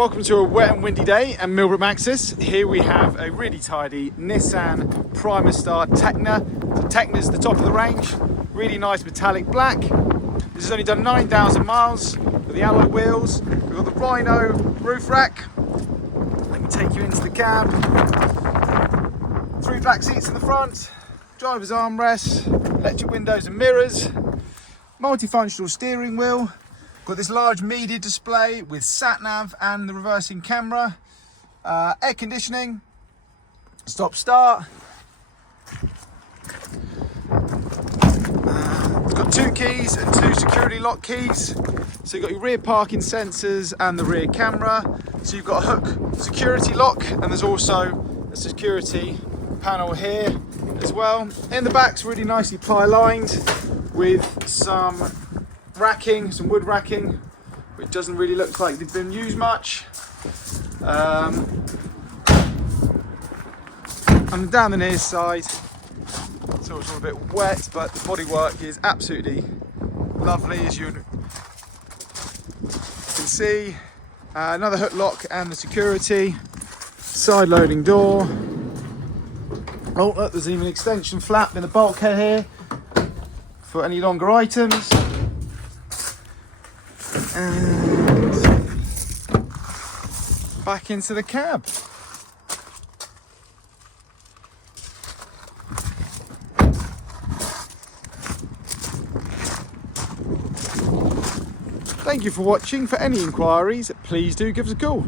Welcome to a wet and windy day at Millbrook Maxis. Here we have a really tidy Nissan Primastar Tekna. So Tekna's the top of the range, really nice metallic black. This has only done 9,000 miles with the alloy wheels. We've got the Rhino roof rack. Let me take you into the cab. 3 black seats in the front, driver's armrest, electric windows and mirrors, multifunctional steering wheel. Got this large media display with sat-nav and the reversing camera, air conditioning, stop start. It's got 2 keys and 2 security lock keys. So you've got your rear parking sensors and the rear camera. So you've got a hook security lock, and there's also a security panel here as well. In the back's really nicely ply lined with some racking, some wood racking, which doesn't really look like they've been used much. And down the near side, so it's all a bit wet, but the bodywork is absolutely lovely, as you can see. Another hook lock and the security, side loading door. Oh, look, there's even an extension flap in the bulkhead here for any longer items. And back into the cab. Thank you for watching. For any inquiries, please do give us a call.